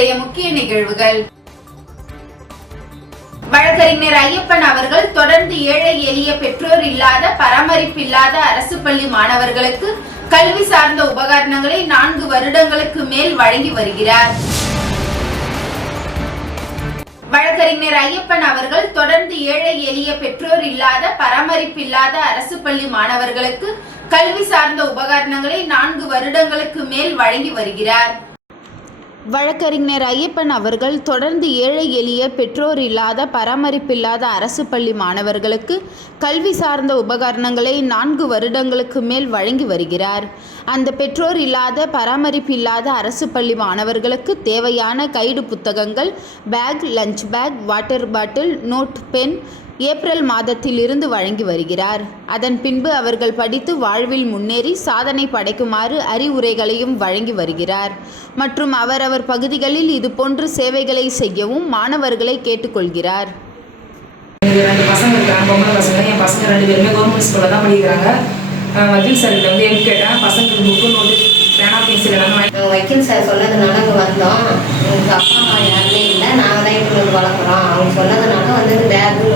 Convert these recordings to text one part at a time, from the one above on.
இன்றைய முக்கிய நிகழ்வுகள். வழக்கறிஞர் ஐயப்பன் அவர்கள் தொடர்ந்து ஏழை எளிய பெற்றோர் இல்லாத பராமரிப்பில்லாத அரசு பள்ளி மாணவர்களுக்கு கல்வி சார்ந்த உபகரணங்களை 4 வருடங்களுக்கு மேல் வழங்கி வருகிறார். வழக்கறிஞர் ஐயப்பன் அவர்கள் தொடர்ந்து ஏழை எளிய பெற்றோர் இல்லாத பராமரிப்பில்லாத அரசு பள்ளி மாணவர்களுக்கு கல்வி சார்ந்த உபகரணங்களை 4 வருடங்களுக்கு மேல் வழங்கி வருகிறார். வழக்கறிஞர் ஐயப்பன் அவர்கள் தொடர்ந்து ஏழை எளிய பெற்றோர் இல்லாத பராமரிப்பில்லாத அரசு பள்ளி மாணவர்களுக்கு கல்வி சார்ந்த உபகரணங்களை 4 வருடங்களுக்கு மேல் வழங்கி வருகிறார். அந்த பெற்றோர் இல்லாத பராமரிப்பில்லாத அரசு பள்ளி மாணவர்களுக்கு தேவையான கைடு புத்தகங்கள், bag, lunch bag, water bottle, note, pen April மாதத்தில் இருந்து வழங்கி வருகிறார். அதன் பின்பு அவர்கள் படித்து வாழ்வில் முன்னேறி சாதனை படைக்குமாறு அறிவுரைகளையும் வழங்கி வருகிறார். மற்றும் அவரவர் பகுதிகளில் இதுபோன்ற சேவைகளை செய்யவும் மாணவர்களை கேட்டுக்கொள்கிறார். 2 பசங்க இருக்காங்க, பொம்பளை பசங்க. என் பசங்க 2 பேருமே கவர்மெண்ட் ஸ்கூலில் தான் படிக்கிறாங்க. வக்கீல் சார்கிட்ட வந்து எனக்கு கேட்டேன், பசங்களுக்கு புக்கு, நோட்டு, பேனா, பென்சில் எல்லாமே. வக்கீல் சார் சொன்னதுனால அங்கே வந்தோம். எங்கள் அப்பா அம்மா யாருமே இல்லை, நாங்கள் தான் இட்டு வந்து வளர்க்குறோம். அவங்க சொன்னதுனால வந்து பேகு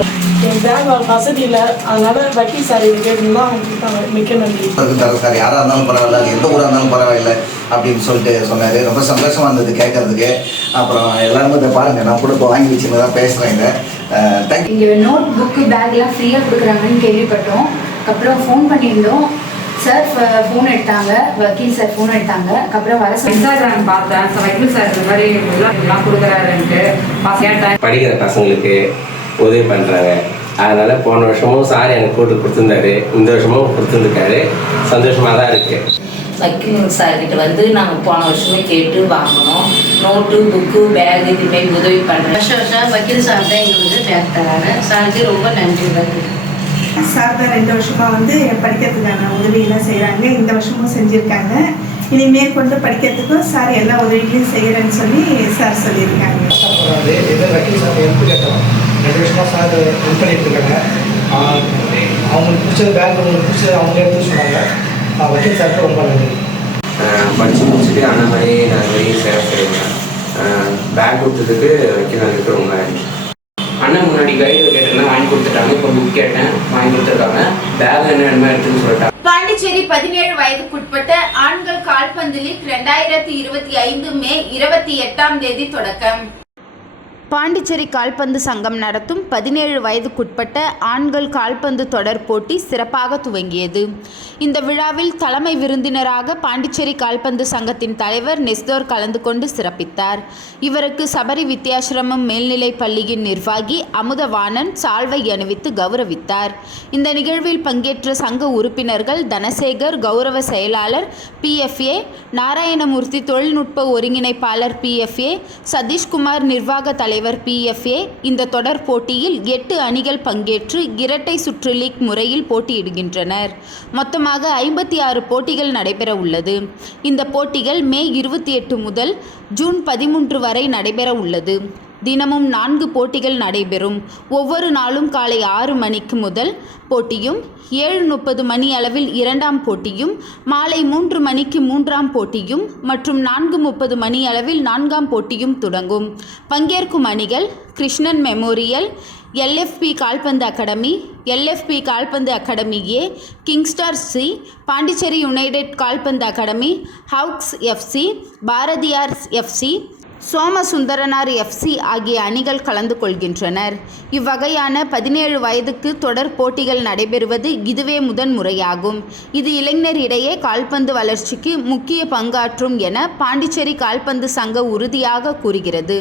என் பேக் வசதி இல்லை, அதனால வக்கீல் சார் கேட்டுருந்தோம். அவங்க மிக்க நன்றி. சார் யாராக இருந்தாலும் பரவாயில்ல, எந்த ஊராக இருந்தாலும் பரவாயில்லை அப்படின்னு சொல்லிட்டு சொன்னார். ரொம்ப சந்தோஷமாக இருந்தது கேட்கறதுக்கு. அப்புறம் எல்லாருமே இதை பாருங்கள், நான் கூட இப்போ வாங்கி வச்சுன்னு தான் பேசுகிறேங்க. இங்கே நோட் புக்கு பேக்லாம் ஃப்ரீயாக கொடுக்குறாங்கன்னு கேள்விப்பட்டோம். அப்புறம் ஃபோன் பண்ணியிருந்தோம். சார் ஃபோன் எடுத்தாங்க, வக்கீல் சார் ஃபோன் எடுத்தாங்க. அப்புறம் வர இன்ஸ்டாகிராம் பார்த்தேன், வக்கீல் சார் இந்த மாதிரி எல்லாம் கொடுக்குறாருன்ட்டு கேட்டேன். படிக்கிற பசங்களுக்கு உதவி பண்ணுறாங்க. அதனால் போன வருஷமும் சார் எனக்கு கூட்டு கொடுத்துருந்தாரு, இந்த வருஷமும் கொடுத்துருக்காரு. சந்தோஷமாக தான் இருக்குது. வக்கீல் சார்கிட்ட வந்து நாங்கள் போன வருஷமே கேட்டு வாங்கணும். நோட்டு, புக்கு, பேக் இதுமாரி உதவி பண்ணுறேன். வருஷம் வக்கீல் சார் தான் எங்களுக்கு பேக் தராங்க. சாருக்கு ரொம்ப நன்றி. சார் தான் 2 வருஷமாக வந்து படிக்கிறதுக்கான உதவியெல்லாம் செய்கிறாங்க. இந்த வருஷமும் செஞ்சுருக்காங்க. இனி மேற்கொண்டு படிக்கிறதுக்கும் சார் எல்லா உதவிகளையும் செய்கிறேன்னு சொல்லி சார் சொல்லியிருக்காங்க. வக்கீல் சார் ஹெல்ப் கேட்டோம். 2 வருஷமாக சார் ஹெல்ப் பண்ணிட்டு இருக்காங்க. அவங்களுக்கு பிடிச்சது பேக், அவங்களுக்கு பிடிச்சது அவங்க எடுத்து சொன்னாங்க. வக்கீல் சாருக்கு ரொம்ப நன்றி. படித்து முடிச்சுட்டு அந்த மாதிரி நான் வெளியே சேவை செய்வேன். பேக் கொடுத்ததுக்கு வக்கீல் எனக்கு ரொம்ப நன்றி. அண்ணன் முன்னாடி கைடு கேட்டேன்னா வாங்கி கொடுத்துட்டாங்க. இப்போ புக் கேட்டேன், வாங்கி கொடுத்துருக்காங்க. பேக் என்ன வேணுமா எடுத்துன்னு சொல்லிட்டாங்க. பாண்டிச்சேரி 17 வயதுக்குட்பட்ட ஆண்கள் கால்பந்து லீக் 2025 மே 28 தொடக்கம். பாண்டிச்சேரி கால்பந்து சங்கம் நடத்தும் 17 வயதுக்குட்பட்ட ஆண்கள் கால்பந்து தொடர் போட்டி சிறப்பாக துவங்கியது. இந்த விழாவில் தலைமை விருந்தினராக பாண்டிச்சேரி கால்பந்து சங்கத்தின் தலைவர் நெஸ்தோர் கலந்து கொண்டு சிறப்பித்தார். இவருக்கு சபரி வித்யாசிரமம் மேல்நிலைப் பள்ளியின் நிர்வாகி அமுதவாணன் சால்வை அணிவித்து கௌரவித்தார். இந்த நிகழ்வில் பங்கேற்ற சங்க உறுப்பினர்கள் தனசேகர், கௌரவ செயலாளர் PFA, நாராயணமூர்த்தி தொழில்நுட்ப ஒருங்கிணைப்பாளர் PFA, சதீஷ்குமார் நிர்வாக தலைவர் PFA. இந்த தொடர் போட்டியில் 8 அணிகள் பங்கேற்று இரட்டை சுற்று லீக் முறையில் போட்டியிடுகின்றனர். மொத்தமாக 56 போட்டிகள் நடைபெற உள்ளது. இந்த போட்டிகள் மே 28 முதல் ஜூன் 13 வரை நடைபெற உள்ளது. தினமும் 4 போட்டிகள் நடைபெறும். ஒவ்வொரு நாளும் காலை 6 மணிக்கு முதல் போட்டியும், 7:30 மணி அளவில் 2ஆம் போட்டியும், மாலை 3 மணிக்கு 3ஆம் போட்டியும் மற்றும் 4:30 மணி அளவில் 4ஆம் போட்டியும் தொடங்கும். பங்கேற்கும் அணிகள் கிருஷ்ணன் மெமோரியல், LFP கால்பந்து அகாடமி, LFP கால்பந்து academy A, Kingstar C, Pondicherry united கால்பந்து academy, Hawks FC, Bharathiar FC, Somasundaranar FC ஆகிய அணிகள் கலந்து கொள்கின்றனர். இவ்வகையான 17 வயதுக்கு தொடர் போட்டிகள் நடைபெறுவது இதுவே முதன்முறையாகும். இது இளைஞரிடையே கால்பந்து வளர்ச்சிக்கு முக்கிய பங்காற்றும் என பாண்டிச்சேரி கால்பந்து சங்க உறுதியாக கூறுகிறது.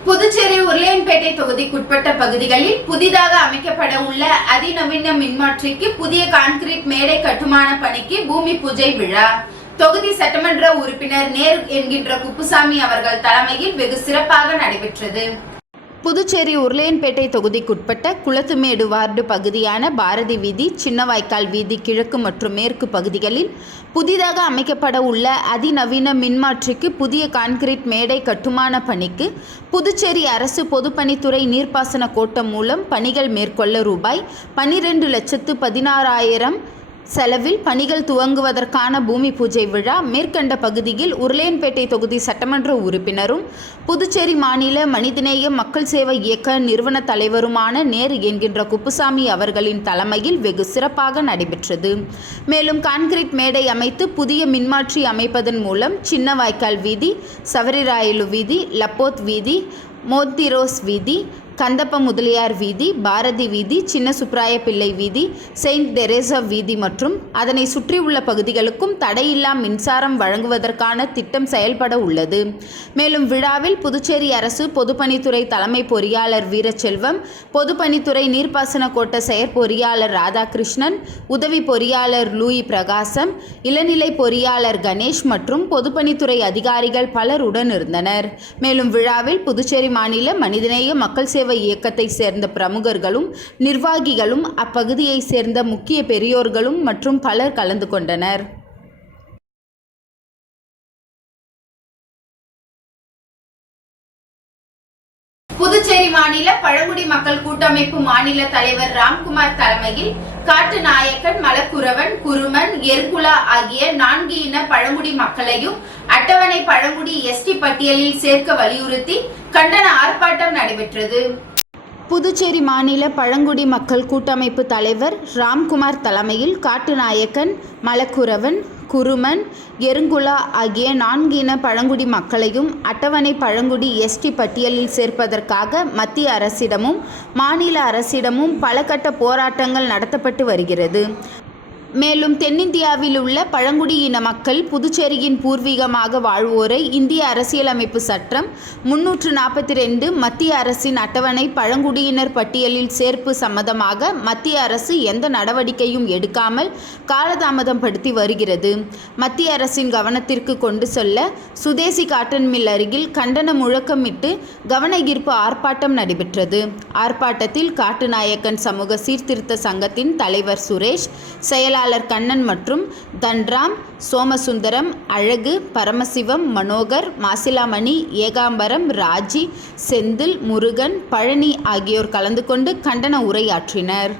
புதுச்சேரி உருளையன்பேட்டை தொகுதிக்குட்பட்ட பகுதிகளில் புதிதாக அமைக்கப்பட உள்ள அதிநவீன மின்மாற்றிக்கு புதிய கான்கிரீட் மேடை கட்டுமான பணிக்கு பூமி பூஜை விழா தொகுதி சட்டமன்ற உறுப்பினர் நேரு என்கின்ற குப்புசாமி அவர்கள் தலைமையில் வெகு சிறப்பாக நடைபெற்றது. புதுச்சேரி உருளையன்பேட்டை தொகுதிக்குட்பட்ட குளத்துமேடு வார்டு பகுதியான பாரதி வீதி, சின்னவாய்க்கால் வீதி கிழக்கு மற்றும் மேற்கு பகுதிகளில் புதிதாக அமைக்கப்பட உள்ள அதிநவீன மின்மாற்றிக்கு புதிய கான்கிரீட் மேடை கட்டுமான பணிக்கு புதுச்சேரி அரசு பொதுப்பணித்துறை நீர்ப்பாசன கோட்டம் மூலம் பணிகள் மேற்கொள்ள ரூபாய் 12,16,000 செலவில் பணிகள் துவங்குவதற்கான பூமி பூஜை விழா மேற்கண்ட பகுதியில் உருளையன்பேட்டை தொகுதி சட்டமன்ற உறுப்பினரும் புதுச்சேரி மாநில மனிதநேய மக்கள் சேவை இயக்க நிறுவன தலைவருமான நேரு என்கின்ற குப்புசாமி அவர்களின் தலைமையில் வெகு சிறப்பாக நடைபெற்றது. மேலும் கான்கிரீட் மேடை அமைத்து புதிய மின்மாற்றி அமைப்பதன் மூலம் சின்ன வாய்க்கால் வீதி, சவரிராயலு வீதி, லப்போத் வீதி, மோத்திரோஸ் வீதி, கந்தப்ப முதலியார் வீதி, பாரதி வீதி, சின்ன சுப்ராய பிள்ளை வீதி, செயின்ட் தெரேசா வீதி மற்றும் அதனை சுற்றியுள்ள பகுதிகளுக்கும் தடையில்லா மின்சாரம் வழங்குவதற்கான திட்டம் செயல்பட உள்ளது. மேலும் விழாவில் புதுச்சேரி அரசு பொதுப்பணித்துறை தலைமை பொறியாளர் வீரச்செல்வம், பொதுப்பணித்துறை நீர்ப்பாசன கோட்ட செயற்பொறியாளர் ராதாகிருஷ்ணன், உதவி பொறியாளர் லூயி பிரகாசம், இளநிலை பொறியாளர் கணேஷ் மற்றும் பொதுப்பணித்துறை அதிகாரிகள் பலர் உடன் இருந்தனர். மேலும் விழாவில் புதுச்சேரி மாநில மனிதநேய மக்கள் சேவை இயக்கத்தை சேர்ந்த பிரமுகர்களும் நிர்வாகிகளும் அப்பகுதியை சேர்ந்த முக்கிய பெரியோர்களும் மற்றும் பலர் கலந்து கொண்டனர். புதுச்சேரி மாநில பழங்குடி மக்கள் கூட்டமைப்பு மாநில தலைவர் ராம்குமார் தலைமையில் காட்டு நாயக்கன், மலக்குரவன், குருமன், எர்குலா ஆகிய 4 இன பழங்குடி மக்களையும் அட்டவணை பழங்குடி எஸ்டி பட்டியலில் சேர்க்க வலியுறுத்தி கண்டன ஆர்ப்பாட்டம் நடைபெற்றது. புதுச்சேரி மாநில பழங்குடி மக்கள் கூட்டமைப்பு தலைவர் ராம்குமார் தலைமையில் காட்டுநாயக்கன், மலக்குரவன், குருமன், எருங்குலா ஆகிய 4 இன பழங்குடி மக்களையும் அட்டவணை பழங்குடி எஸ்டி பட்டியலில் சேர்ப்பதற்காக மத்திய அரசிடமும் மாநில அரசிடமும் பல கட்ட போராட்டங்கள் நடத்தப்பட்டு வருகிறது. மேலும் தென்னிந்தியாவில் உள்ள பழங்குடியின மக்கள் புதுச்சேரியின் பூர்வீகமாக வாழ்வோரை இந்திய அரசியலமைப்பு சட்டம் 342 மத்திய அரசின் அட்டவணை பழங்குடியினர் பட்டியலில் சேர்ப்பு சம்பந்தமாக மத்திய அரசு எந்த நடவடிக்கையும் எடுக்காமல் காலதாமதம் படுத்தி வருகிறது. மத்திய அரசின் கவனத்திற்கு கொண்டு செல்ல சுதேசி காட்டன் மில் அருகில் கண்டன முழக்கமிட்டு கவன ஈர்ப்பு ஆர்ப்பாட்டம் நடைபெற்றது. ஆர்ப்பாட்டத்தில் காட்டுநாயக்கன் சமூக சீர்திருத்த சங்கத்தின் தலைவர் சுரேஷ், செயலாளர் கண்ணன் மற்றும் தன்ராம், சோமசுந்தரம், அழகு, பரமசிவம், மனோகர், மாசிலாமணி, ஏகாம்பரம், ராஜி, செந்தில், முருகன், பழனி ஆகியோர் கலந்து கொண்டு கண்டன உரையாற்றினர்.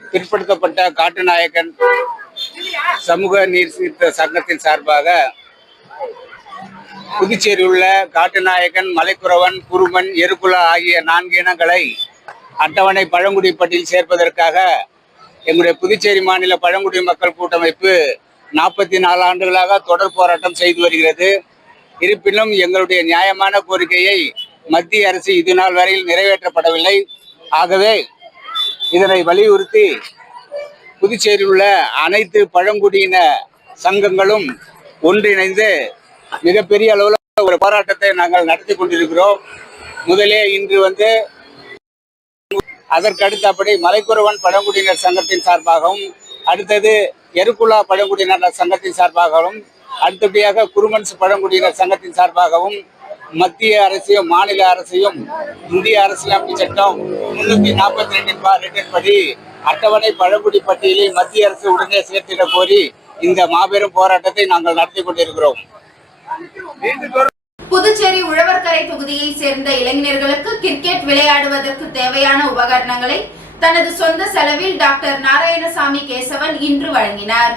பிற்படுத்தப்பட்ட காட்டுநாயக்கன் சமூக நீர் சீர்திருத்த சங்கத்தின் சார்பாக புதுச்சேரி உள்ள காட்டுநாயக்கன், மலைக்குறவன், குருமன், எருக்குலா ஆகிய 4 இனங்களை அட்டவணை பழங்குடி பட்டியலில் சேர்ப்பதற்காக எங்களுடைய புதுச்சேரி மாநில பழங்குடி மக்கள் கூட்டமைப்பு 44 ஆண்டுகளாக தொடர் போராட்டம் செய்து வருகிறது. இருப்பினும் எங்களுடைய நியாயமான கோரிக்கையை மத்திய அரசு இதுநாள் வரையில் நிறைவேற்றப்படவில்லை. ஆகவே இதனை வலியுறுத்தி புதுச்சேரியில் உள்ள அனைத்து பழங்குடியின சங்கங்களும் ஒன்றிணைந்து மிகப்பெரிய அளவில் ஒரு போராட்டத்தை நாங்கள் நடத்தி கொண்டிருக்கிறோம். முதலே இன்று அதற்கு அடுத்தபடி மலைக்குறவன் பழங்குடியினர் சங்கத்தின் சார்பாகவும், அடுத்தது எருக்குலா பழங்குடியினர் சங்கத்தின் சார்பாகவும், அடுத்தபடியாக குருமன்ஸ் பழங்குடியினர் சங்கத்தின் சார்பாகவும் மத்திய அரசையும் மாநில அரசையும் இந்திய அரசியலமைப்பு சட்டம் 342 படி அட்டவணை பழங்குடி பட்டியலில் மத்திய அரசு உடனே சேர்த்திட கோரி இந்த மாபெரும் போராட்டத்தை நாங்கள் நடத்தி கொண்டிருக்கிறோம். புதுச்சேரி உழவர்கரை தொகுதியை சேர்ந்த இளைஞர்களுக்கு கிரிக்கெட் விளையாடுவதற்கு தேவையான உபகரணங்களை தனது சொந்த செலவில் டாக்டர் நாராயணசாமி கேசவன் இன்று வழங்கினார்.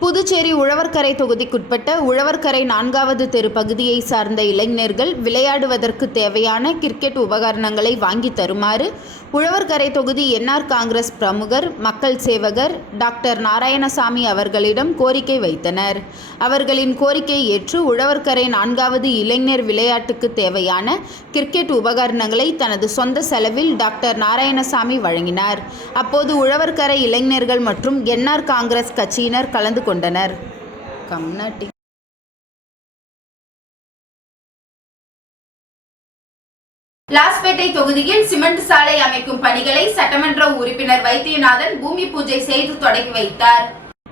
புதுச்சேரி உழவர்கரை தொகுதிக்குட்பட்ட உழவர்கரை 4வது தெரு பகுதியை சார்ந்த இளைஞர்கள் விளையாடுவதற்கு தேவையான கிரிக்கெட் உபகரணங்களை வாங்கி தருமாறு உழவர்கரை தொகுதி என்ஆர் காங்கிரஸ் பிரமுகர், மக்கள் சேவகர் டாக்டர் நாராயணசாமி அவர்களிடம் கோரிக்கை வைத்தனர். அவர்களின் கோரிக்கையை ஏற்று உழவர்கரை 4வது இளைஞர் விளையாட்டுக்கு தேவையான கிரிக்கெட் உபகரணங்களை தனது சொந்த செலவில் டாக்டர் நாராயணசாமி வழங்கினார். அப்போது உழவர்கரை இளைஞர்கள் மற்றும் என்ஆர் காங்கிரஸ் கட்சியினர் கலந்து கொண்டனர். லாஸ்பேட்டை தொகுதியில் சிமெண்ட் சாலை அமைக்கும் பணிகளை சட்டமன்ற உறுப்பினர் வைத்தியநாதன் பூமி பூஜை செய்து தொடங்கி வைத்தார்.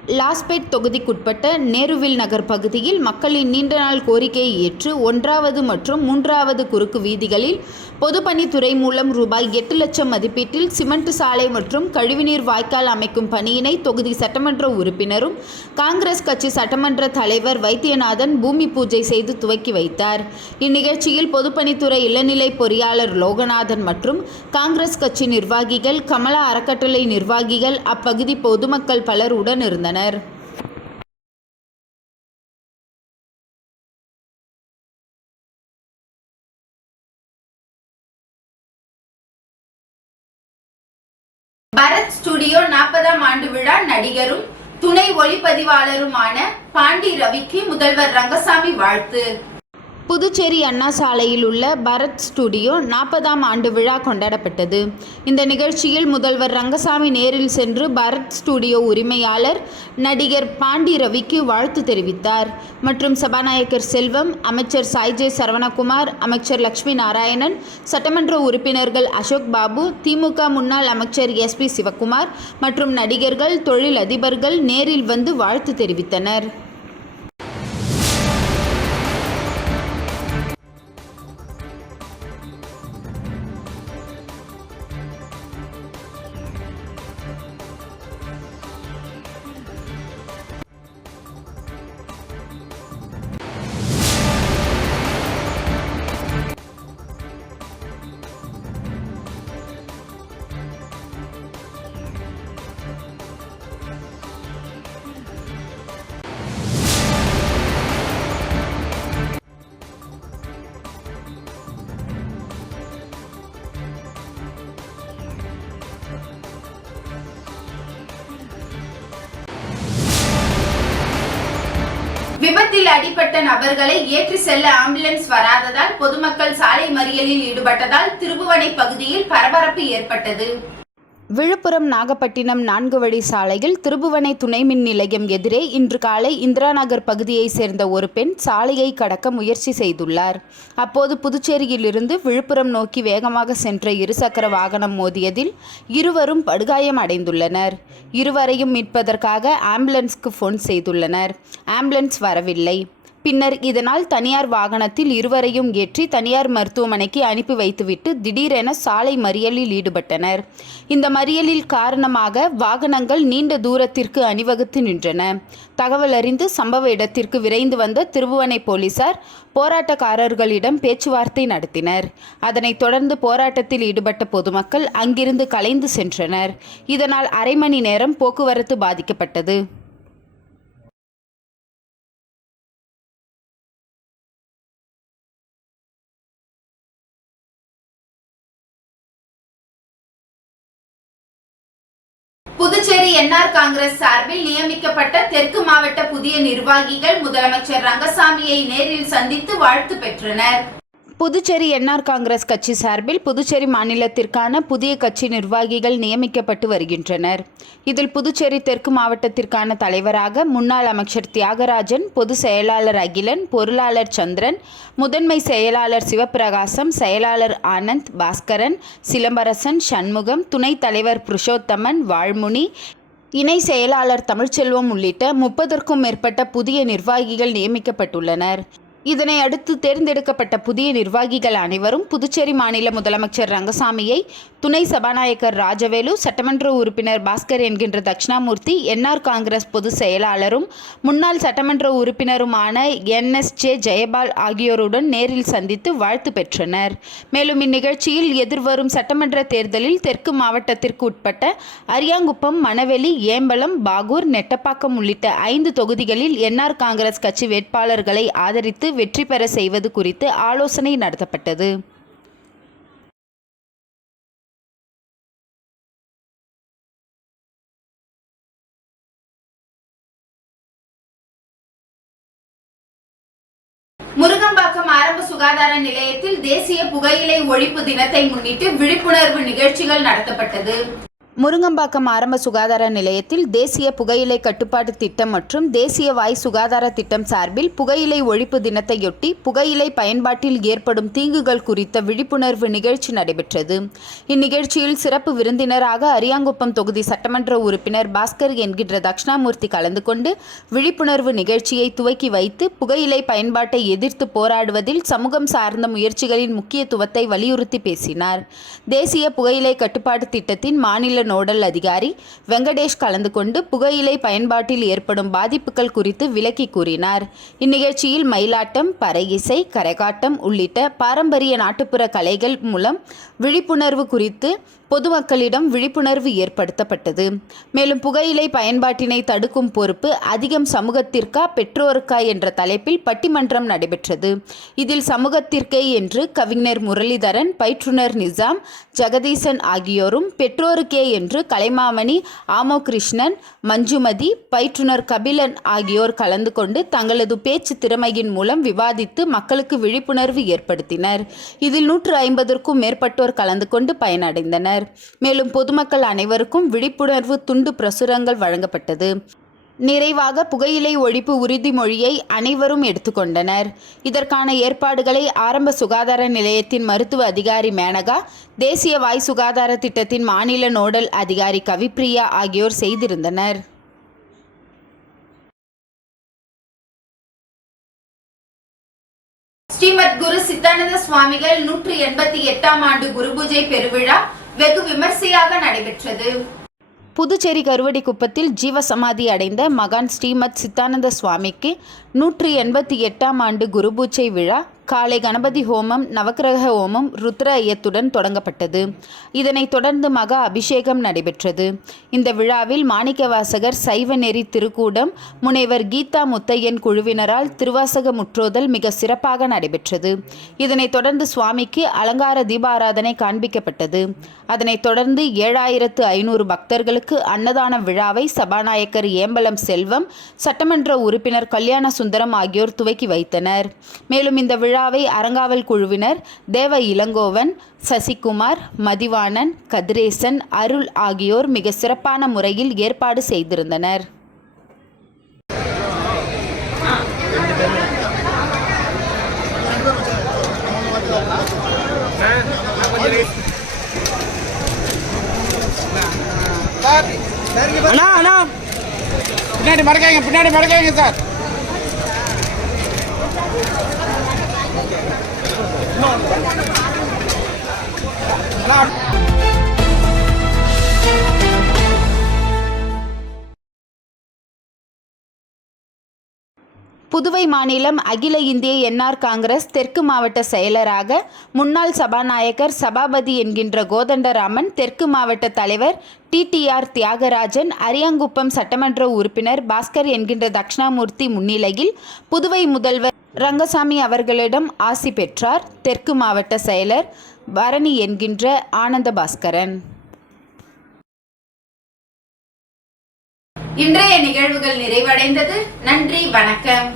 லாஸ்பேட் தொகுதிக்குட்பட்ட நேருவில் நகர் பகுதியில் மக்களின் நீண்ட நாள் கோரிக்கையை ஏற்று 1வது மற்றும் 3வது குறுக்கு வீதிகளில் பொதுப்பணித்துறை மூலம் ரூபாய் 8 லட்சம் மதிப்பீட்டில் சிமெண்ட் சாலை மற்றும் கழிவுநீர் வாய்க்கால் அமைக்கும் பணியினை தொகுதி சட்டமன்ற உறுப்பினரும் காங்கிரஸ் கட்சி சட்டமன்ற தலைவர் வைத்தியநாதன் பூமி பூஜை செய்து துவக்கி வைத்தார். இந்நிகழ்ச்சியில் பொதுப்பணித்துறை இளநிலை பொறியாளர் லோகநாதன் மற்றும் காங்கிரஸ் கட்சி நிர்வாகிகள், கமலா அறக்கட்டளை நிர்வாகிகள், அப்பகுதி பொதுமக்கள் பலர் உடன் இருந்தனர். பரத் ஸ்டுடியோ 40ஆம் ஆண்டு விழா நடிகரும் துணை ஒளிப்பதிவாளருமான பாண்டி ரவிக்கு முதல்வர் ரங்கசாமி வாழ்த்து. புதுச்சேரி அண்ணா சாலையில் உள்ள பரத் ஸ்டுடியோ 40ஆம் ஆண்டு விழா கொண்டாடப்பட்டது. இந்த நிகழ்ச்சியில் முதல்வர் ரங்கசாமி நேரில் சென்று பரத் ஸ்டுடியோ உரிமையாளர் நடிகர் பாண்டி ரவிக்கு வாழ்த்து தெரிவித்தார். மற்றும் சபாநாயகர் செல்வம், அமைச்சர் சாய்ஜே சரவணகுமார், அமைச்சர் லட்சுமி நாராயணன், சட்டமன்ற உறுப்பினர்கள் அசோக் பாபு, திமுக முன்னாள் அமைச்சர் SP சிவக்குமார் மற்றும் நடிகர்கள், தொழில் அதிபர்கள் நேரில் வந்து வாழ்த்து தெரிவித்தனர். விபத்தில் அடிபட்ட நபர்களை ஏற்றி செல்ல ஆம்புலன்ஸ் வராததால் பொதுமக்கள் சாலை மறியலில் ஈடுபட்டதால் திருபுவனை பகுதியில் பரபரப்பு ஏற்பட்டது. விழுப்புரம் நாகப்பட்டினம் 4 வழி சாலையில் திருபுவனை துணை மின் நிலையம் எதிரே இன்று காலை இந்திரா நகர் பகுதியை சேர்ந்த ஒரு பெண் சாலையை கடக்க முயற்சி செய்துள்ளார். அப்போது புதுச்சேரியிலிருந்து விழுப்புரம் நோக்கி வேகமாக சென்ற இருசக்கர வாகனம் மோதியதில் இருவரும் படுகாயம் அடைந்துள்ளனர். இருவரையும் மீட்பதற்காக ஆம்புலன்ஸ்க்கு போன் செய்துள்ளனர். ஆம்புலன்ஸ் வரவில்லை. பின்னர் இதனால் தனியார் வாகனத்தில் இருவரையும் ஏற்றி தனியார் மருத்துவமனைக்கு அனுப்பி வைத்துவிட்டு திடீரென சாலை மறியலில் ஈடுபட்டனர். இந்த மறியலில் காரணமாக வாகனங்கள் நீண்ட தூரத்திற்கு அணிவகுத்து நின்றன. தகவல் அறிந்து சம்பவ இடத்திற்கு விரைந்து வந்த திருபுவனை போலீசார் போராட்டக்காரர்களிடம் பேச்சுவார்த்தை நடத்தினர். அதனைத் தொடர்ந்து போராட்டத்தில் ஈடுபட்ட பொதுமக்கள் அங்கிருந்து கலைந்து சென்றனர். இதனால் அரை மணி நேரம் போக்குவரத்து பாதிக்கப்பட்டது. புதுச்சேரி NR காங்கிரஸ் சார்பில் நியமிக்கப்பட்ட தெற்கு மாவட்ட புதிய நிர்வாகிகள் முதலமைச்சர் ரங்கசாமியை நேரில் சந்தித்து வாழ்த்து பெற்றனர். புதுச்சேரி NR காங்கிரஸ் கட்சி சார்பில் புதுச்சேரி மாநிலத்திற்கான புதிய கட்சி நிர்வாகிகள் நியமிக்கப்பட்டு வருகின்றனர். இதில் புதுச்சேரி தெற்கு மாவட்டத்திற்கான தலைவராக முன்னாள் அமைச்சர் தியாகராஜன், பொதுச் செயலாளர் அகிலன், பொருளாளர் சந்திரன், முதன்மை செயலாளர் சிவபிரகாசம், செயலாளர் ஆனந்த், பாஸ்கரன், சிலம்பரசன், சண்முகம், துணைத் தலைவர் புருஷோத்தமன், வாழ்முனி, இணை செயலாளர் தமிழ்ச்செல்வம் உள்ளிட்ட 30க்கும் மேற்பட்ட புதிய நிர்வாகிகள் நியமிக்கப்பட்டுள்ளனர். இதனை அடுத்து தேர்ந்தெடுக்கப்பட்ட புதிய நிர்வாகிகள் அனைவரும் புதுச்சேரி மாநில முதலமைச்சர் ரங்கசாமியை துணை சபாநாயகர் ராஜவேலு, சட்டமன்ற உறுப்பினர் பாஸ்கர் என்கின்ற தட்சிணாமூர்த்தி, NR காங்கிரஸ் பொதுச் செயலாளரும் முன்னாள் சட்டமன்ற உறுப்பினருமான NSJ ஜெயபால் ஆகியோருடன் நேரில் சந்தித்து வாழ்த்து பெற்றனர். மேலும் இந்நிகழ்ச்சியில் எதிர்வரும் சட்டமன்ற தேர்தலில் தெற்கு மாவட்டத்திற்கு உட்பட்ட அரியாங்குப்பம், மணவெளி, ஏம்பலம், பாகூர், நெட்டப்பாக்கம் உள்ளிட்ட 5 தொகுதிகளில் NR காங்கிரஸ் கட்சி வேட்பாளர்களை ஆதரித்து வெற்றி பெற செய்வது குறித்து ஆலோசனை நடத்தப்பட்டது. முருகம்பாக்கம் ஆரம்ப சுகாதார நிலையத்தில் தேசிய புகையிலை ஒழிப்பு தினத்தை முன்னிட்டு விழிப்புணர்வு நிகழ்ச்சிகள் நடத்தப்பட்டது. முருங்கம்பாக்கம் ஆரம்ப சுகாதார நிலையத்தில் தேசிய புகையிலை கட்டுப்பாட்டு திட்டம் மற்றும் தேசிய வாய் சுகாதார திட்டம் சார்பில் புகையிலை ஒழிப்பு தினத்தையொட்டி புகையிலை பயன்பாட்டில் ஏற்படும் தீங்குகள் குறித்த விழிப்புணர்வு நிகழ்ச்சி நடைபெற்றது. இந்நிகழ்ச்சியில் சிறப்பு விருந்தினராக அரியாங்குப்பம் தொகுதி சட்டமன்ற உறுப்பினர் பாஸ்கர் என்கின்ற தட்சிணாமூர்த்தி கலந்து கொண்டு விழிப்புணர்வு நிகழ்ச்சியை துவக்கி வைத்து புகையிலை பயன்பாட்டை எதிர்த்து போராடுவதில் சமூகம் சார்ந்த முயற்சிகளின் முக்கியத்துவத்தை வலியுறுத்தி பேசினார். தேசிய புகையிலை கட்டுப்பாட்டு திட்டத்தின் மாநில நோடல் அதிகாரி வெங்கடேஷ் கலந்து கொண்டு புகையிலை பயன்பாட்டில் ஏற்படும் பாதிப்புகள் குறித்து விளக்கி கூறினார். இந்நிகழ்ச்சியில் மயிலாட்டம், பறை இசை, கரகாட்டம் உள்ளிட்ட பாரம்பரிய நாட்டுப்புற கலைகள் மூலம் விழிப்புணர்வு குறித்து பொதுமக்களிடம் விழிப்புணர்வு ஏற்படுத்தப்பட்டது. மேலும் புகையிலை பயன்பாட்டினை தடுக்கும் பொறுப்பு அதிகம் சமூகத்திற்கா பெற்றோருக்கா என்ற தலைப்பில் பட்டிமன்றம் நடைபெற்றது. இதில் சமூகத்திற்கே என்று கவிஞர் முரளிதரன், பயிற்றுனர் நிசாம், ஜெகதீசன் ஆகியோரும், பெற்றோருக்கே என்று கலைமாமணி ஆமோ கிருஷ்ணன், மஞ்சுமதி, பயிற்றுனர் கபிலன் ஆகியோர் கலந்து கொண்டு தங்களது பேச்சு திறமையின் மூலம் விவாதித்து மக்களுக்கு விழிப்புணர்வு ஏற்படுத்தினர். இதில் 150க்கும் மேற்பட்டோர் கலந்து கொண்டு பயனடைந்தனர். மேலும் பொதுமக்கள் அனைவருக்கும் விழிப்புணர்வு துண்டு பிரசுரங்கள் வழங்கப்பட்டது. நிறைவாக புகையிலை ஒழிப்பு உறுதிமொழியை அனைவரும் எடுத்துக்கொண்டனர். இதற்கான ஏற்பாடுகளை ஆரம்ப சுகாதார நிலையத்தின் மருத்துவ அதிகாரி மேனகா, தேசிய வாய் சுகாதார திட்டத்தின் மாநில நோடல் அதிகாரி கவிப்பிரியா ஆகியோர் செய்திருந்தனர். ஸ்ரீமத் குரு சித்தானந்த சுவாமிகள் 188ஆம் ஆண்டு குருபூஜை பெருவிழா வெகு விமர்சையாக நடைபெற்றது. புதுச்சேரி கருவடிக்குப்பத்தில் ஜீவசமாதி அடைந்த மகான் ஸ்ரீமத் சித்தானந்த சுவாமிக்கு 188ஆம் ஆண்டு குருபூஜை விழா காலை கணபதி ஹோமம், நவக்கிரக ஹோமம், ருத்ர ஐயத்துடன் தொடங்கப்பட்டது. இதனைத் தொடர்ந்து மகா அபிஷேகம் நடைபெற்றது. இந்த விழாவில் மாணிக்கவாசகர் சைவ நெறி திருக்கூடம் முனைவர் கீதா முத்தையன் குழுவினரால் திருவாசக முற்றோதல் மிக சிறப்பாக நடைபெற்றது. இதனைத் தொடர்ந்து சுவாமிக்கு அலங்கார தீபாராதனை காண்பிக்கப்பட்டது. அதனைத் தொடர்ந்து 7500 பக்தர்களுக்கு அன்னதான விழாவை சபாநாயகர் ஏம்பலம் செல்வம், சட்டமன்ற உறுப்பினர் கல்யாண சுந்தரம் ஆகியோர் துவக்கி வைத்தனர். மேலும் இந்த விழாவை அறங்காவல் குழுவினர் தேவ இளங்கோவன், சசிகுமார், மதிவாணன், கதிரேசன், அருள் ஆகியோர் மிக சிறப்பான முறையில் ஏற்பாடு செய்திருந்தனர். பின்னாடி மறக்காங்க சார். புதுவை மாநிலம் அகில இந்திய என்ஆர் காங்கிரஸ் தெற்கு மாவட்ட செயலராக முன்னாள் சபாநாயகர் சபாபதி என்கின்ற கோதண்டராமன், தெற்கு மாவட்ட தலைவர் டிடிஆர் தியாகராஜன், அரியாங்குப்பம் சட்டமன்ற உறுப்பினர் பாஸ்கர் என்கின்ற தட்சிணாமூர்த்தி முன்னிலையில் புதுவை முதல்வர் ரங்கசாமி அவர்களிடம் ஆசி பெற்றார் தெற்கு மாவட்ட செயலர் பரணி என்கின்ற ஆனந்த பாஸ்கரன். இன்றைய நிகழ்வுகள் நிறைவடைந்தது. நன்றி, வணக்கம்.